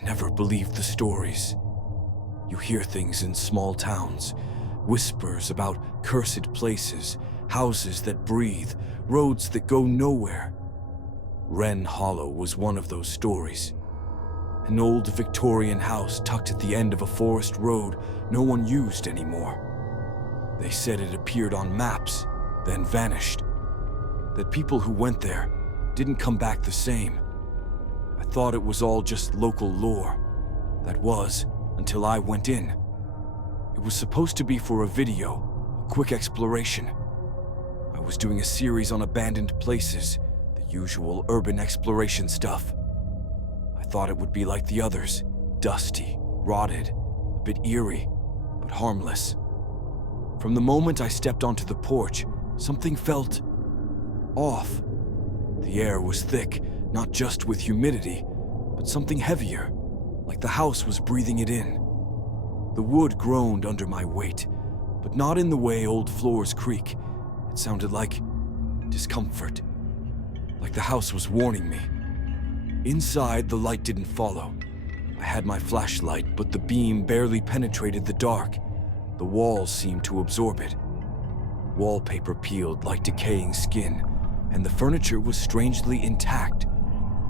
I never believed the stories. You hear things in small towns, whispers about cursed places, houses that breathe, roads that go nowhere. Wren Hollow was one of those stories. An old Victorian house tucked at the end of a forest road no one used anymore. They said it appeared on maps, then vanished. That people who went there didn't come back the same. I thought it was all just local lore. That was, until I went in. It was supposed to be for a video, a quick exploration. I was doing a series on abandoned places, the usual urban exploration stuff. I thought it would be like the others, dusty, rotted, a bit eerie, but harmless. From the moment I stepped onto the porch, something felt off. The air was thick, not just with humidity, but something heavier, like the house was breathing it in. The wood groaned under my weight, but not in the way old floors creak. It sounded like discomfort, like the house was warning me. Inside, the light didn't follow. I had my flashlight, but the beam barely penetrated the dark. The walls seemed to absorb it. Wallpaper peeled like decaying skin, and the furniture was strangely intact,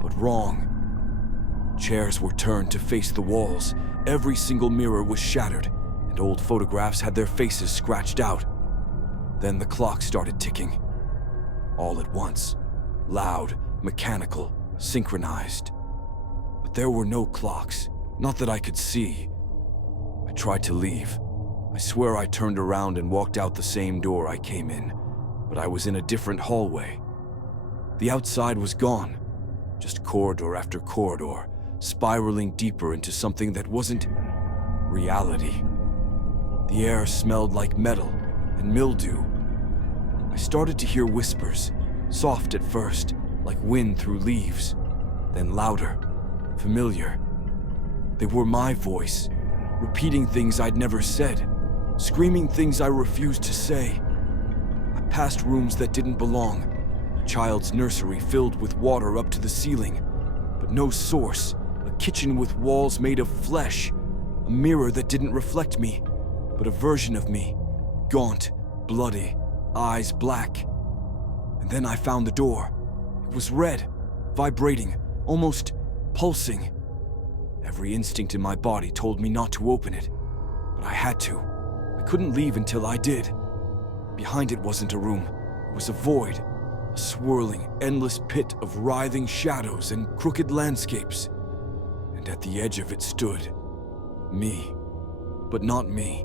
but wrong. Chairs were turned to face the walls, every single mirror was shattered, and old photographs had their faces scratched out. Then the clock started ticking. All at once. Loud, mechanical, synchronized. But there were no clocks, not that I could see. I tried to leave. I swear I turned around and walked out the same door I came in, but I was in a different hallway. The outside was gone, just corridor after corridor, spiraling deeper into something that wasn't reality. The air smelled like metal and mildew. I started to hear whispers, soft at first, like wind through leaves, then louder, familiar. They were my voice, repeating things I'd never said, screaming things I refused to say. I passed rooms that didn't belong, a child's nursery filled with water up to the ceiling, but no source, a kitchen with walls made of flesh, a mirror that didn't reflect me, but a version of me, gaunt, bloody, eyes black. And then I found the door. It was red, vibrating, almost pulsing. Every instinct in my body told me not to open it, but I had to. I couldn't leave until I did. Behind it wasn't a room, it was a void, a swirling, endless pit of writhing shadows and crooked landscapes. And at the edge of it stood me, but not me.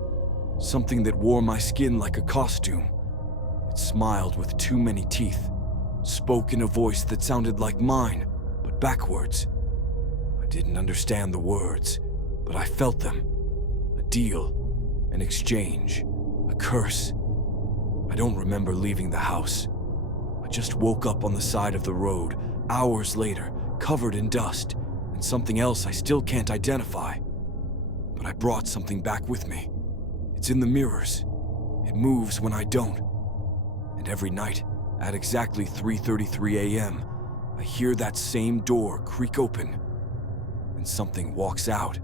Something that wore my skin like a costume. It smiled with too many teeth, spoke in a voice that sounded like mine, but backwards. I didn't understand the words, but I felt them. A deal, an exchange, a curse. I don't remember leaving the house. I just woke up on the side of the road, hours later, covered in dust, and something else I still can't identify. But I brought something back with me. It's in the mirrors. It moves when I don't. And every night, at exactly 3:33 a.m., I hear that same door creak open, and something walks out.